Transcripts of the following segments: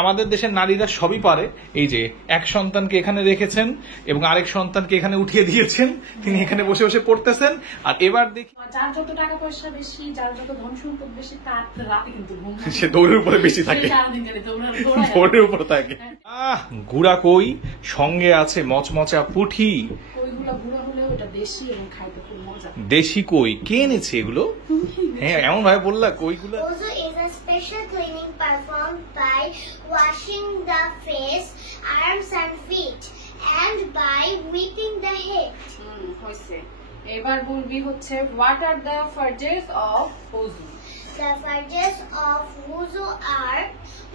আমাদের দেশের নারীরা সবই পারে। এই যে এক সন্তানকে এখানে রেখেছেন এবং আরেক সন্তানকে এখানে উঠিয়ে দিয়েছেন, তিনি এখানে বসে বসে পড়তেছেন। আর এবার দেখি যার যত টাকা পয়সা বেশি, যার যত ধন সম্পদ বেশি, তার রাতে কিন্তু ঘুম সে দৌড়ের উপরে বেশি থাকে, দৌড়ের উপরে থাকে। গুড়া কই, সঙ্গে আছে মচমচা পুঁটি। কইগুলো গুঁড়া হলেও এটা দেশি এবং খাইতে খুব মজা। দেশি কই কে এনেছে এগুলো? হ্যাঁ, এমন ভাবে বললা কইগুলো। Wuzu is a special cleaning performed by washing the face, arms and feet and by whipping the head. হইছে। এবার বলবি হচ্ছে what are the purges of wuzu? The purges of wuzu are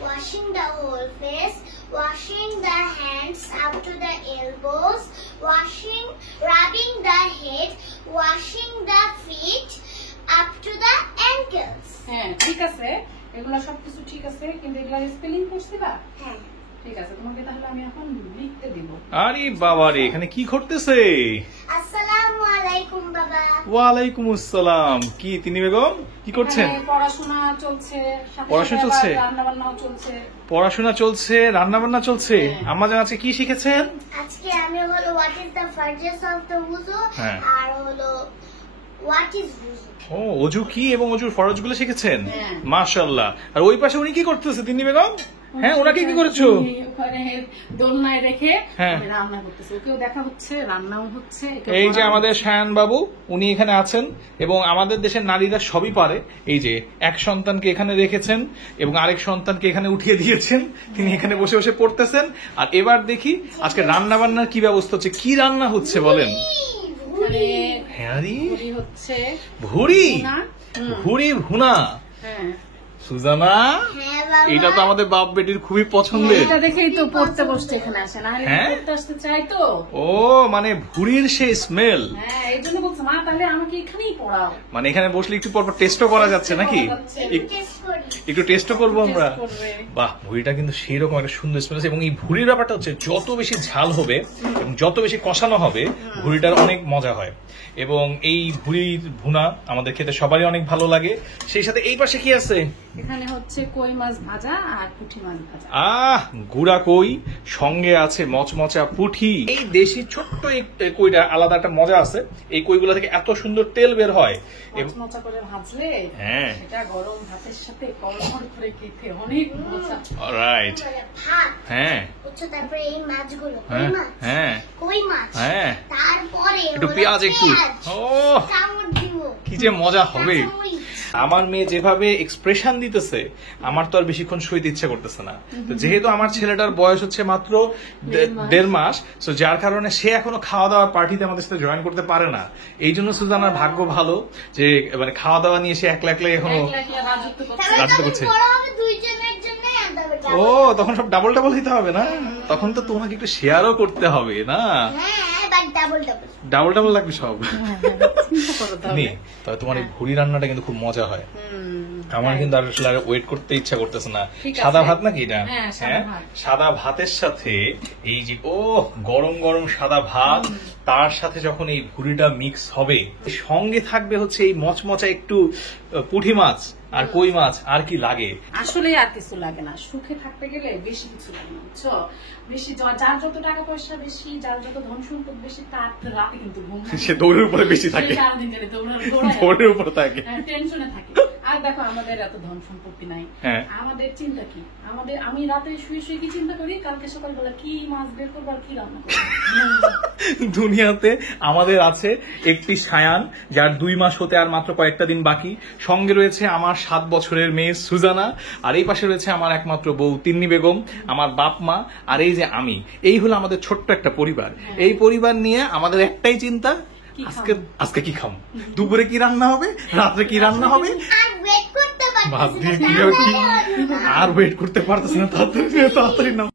washing the whole face, washing the hands up to the elbows, rubbing the head, washing the feet up to the ankles. হ্যাঁ ঠিক আছে, এগুলা সবকিছু ঠিক আছে, কিন্তু এগুলা spelling করছিলা? হ্যাঁ ঠিক আছে, তোমাকে তাহলে আমি এখন লিখতে দিব। আরে বাবা রে, এখানে কি ঘটতেছে? আসসালামু আলাইকুম বাবা। ওয়ালাইকুম আসসালাম। কি তিনি বেগম কি করছেন? পড়াশোনা চলছে, পড়াশোনা চলছে, রান্না বান্নাও চলছে। পড়াশোনা চলছে, রান্না বান্না চলছে। আম্মা জান আজকে কি শিখেছেন? আজকে আমি হলো হোয়াট ইজ দ্য ফার্জেস অফ দ্য wuzu আর হলো হোয়াট ইজ wuzu। ও, অজু কি এবং অজুর ফরজগুলো শিখেছেন। মাশাআল্লাহ। আর ওই পাশে উনি কি করতেছে তিনি বেগম? হ্যাঁ, ওনাকে কি করেছো? ওখানে দোলনায় রেখে হ্যাঁ রান্না করতেছে, ওকেও দেখা হচ্ছে, রান্নাও হচ্ছে। এই যে আমাদের শায়ান বাবু, উনি এখানে আছেন এবং আমাদের দেশের নারীরা সবই পারে। এই যে এক সন্তানকে এখানে রেখেছেন এবং আরেক সন্তানকে এখানে উঠিয়ে দিয়েছেন, তিনি এখানে বসে বসে পড়তেছেন। আর এবার দেখি আজকে রান্না বান্নার কি ব্যবস্থা হচ্ছে, কি রান্না হচ্ছে বলেন। হ্যাঁ হচ্ছে ভুড়ি, ভুড়ি ভুনা। হ্যাঁ সুজানা, এটা তো আমাদের বাপ বেটির খুবই পছন্দের। এটা দেখেই তো পড়তে বসতে এখানে আসে, না হলে পড়তে আসতে চাই তো। ও, মানে ভুড়ির সেই স্মেল। হ্যাঁ, এই জন্য বলছে মা তাহলে আমাকে এখানেই পড়াও। মানে এখানে বসলে একটু পর টেস্টও করা যাচ্ছে নাকি? একটু টেস্টও করবো আমরা। বাহ, ভুড়িটা কিন্তু সেই রকম একটা সুন্দর স্মেল আছে। এবং এই ভুড়ির ব্যাপারটা হচ্ছে যত বেশি ঝাল হবে এবং যত বেশি কষানো হবে ভুড়িটার অনেক মজা হয়। এবং এই ভুড়ির ভুনা আমাদের খেতে সবারই অনেক ভালো লাগে। সেই সাথে এই পাশে কি আছে? এখানে হচ্ছে কই মাছ ভাজা আর পুঁটি মাছ ভাজা। গুড়া কই, সঙ্গে আছে মচমচা পুঁটি। এই দেশি ছোট্ট এই কইটা আলাদা একটা মজা আছে। এই কইগুলো থেকে এত সুন্দর তেল বের হয়, মচমচা করে ভাজলে হ্যাঁ এটা গরম ভাতের সাথে কড়কড় করে খেতে অনেক মজা। অলরাইট। হ্যাঁ, তারপরে এই মাছগুলো, হ্যাঁ কই মাছ, হ্যাঁ, তারপরে একটু পেঁয়াজ, একটু কি যে মজা হবে। আমার মেয়ে যেভাবে এক্সপ্রেশন দিতেছে, আমার তো আর বেশিক্ষণ সইতে ইচ্ছা করতেছে না। তো যেহেতু আমার ছেলেটার বয়স হচ্ছে মাত্র 1.5 মাস, তো যার কারণে সে এখনো খাওয়া দাওয়ার পার্টিতে আমাদের সাথে জয়েন করতে পারে না। এই জন্য সুজানার ভাগ্য ভালো যে মানে খাওয়া দাওয়া নিয়ে সে একলা একলাই এখনো রাজত্ব করছে। ও, তখন সব ডাবল ডাবল দিতে হবে না? তখন তো তোমাকে একটু শেয়ারও করতে হবে না? ডাবল ডাবল লাগবে সব। তবে তোমার এই ভুড়ি রান্নাটা কিন্তু খুব মজা হয়। আমার কিন্তু আর ওয়েট করতে ইচ্ছা করতেছে না। সাদা ভাত নাকি এটা? হ্যাঁ, সাদা ভাতের সাথে এই যে গরম গরম সাদা ভাত, তার সাথে যখন এই ভুড়িটা মিক্স হবে, সঙ্গে থাকবে হচ্ছে এই মচমচা একটু পুঁটি মাছ আর কই মাছ, আর কি লাগে? আসলে আর কিছু লাগে না। সুখে থাকতে গেলে বেশি কিছু লাগে না, বুঝছো? বেশি যার যত টাকা পয়সা বেশি, যার যত ধন সম্পদ বেশি, তার রাতে কিন্তু ঘুম সে দৌড়ের উপরে বেশি থাকে, দৌড়ের উপরে থাকে, টেনশনে থাকে। আর দেখো আমাদের এত ধন সম্পত্তি নাই, আমাদের চিন্তা কি? আমি রাতে শুয়ে শুয়ে কি চিন্তা করি, কালকে সকালবেলা কি মাছ বের করবো আর কি রান্না করবো। দুনিয়াতে আমাদের আছে একটি শায়ান, যার 2 মাস হতে আর মাত্র কয়েকটা দিন বাকি। সঙ্গে রয়েছে আমার 7 বছরের মেয়ে সুজানা, আর এই পাশে রয়েছে আমার একমাত্র বউ তিন্নি বেগম, আমার বাপ মা, আর এই যে আমি। এই হলো আমাদের ছোট্ট একটা পরিবার। এই পরিবার নিয়ে আমাদের একটাই চিন্তা, আজকে কি খাবো, দুপুরে কি রান্না হবে, রাত্রে কি রান্না হবে। ভাত দিয়ে কি আর ওয়েট করতে পারতেছে না, তাড়াতাড়ি না।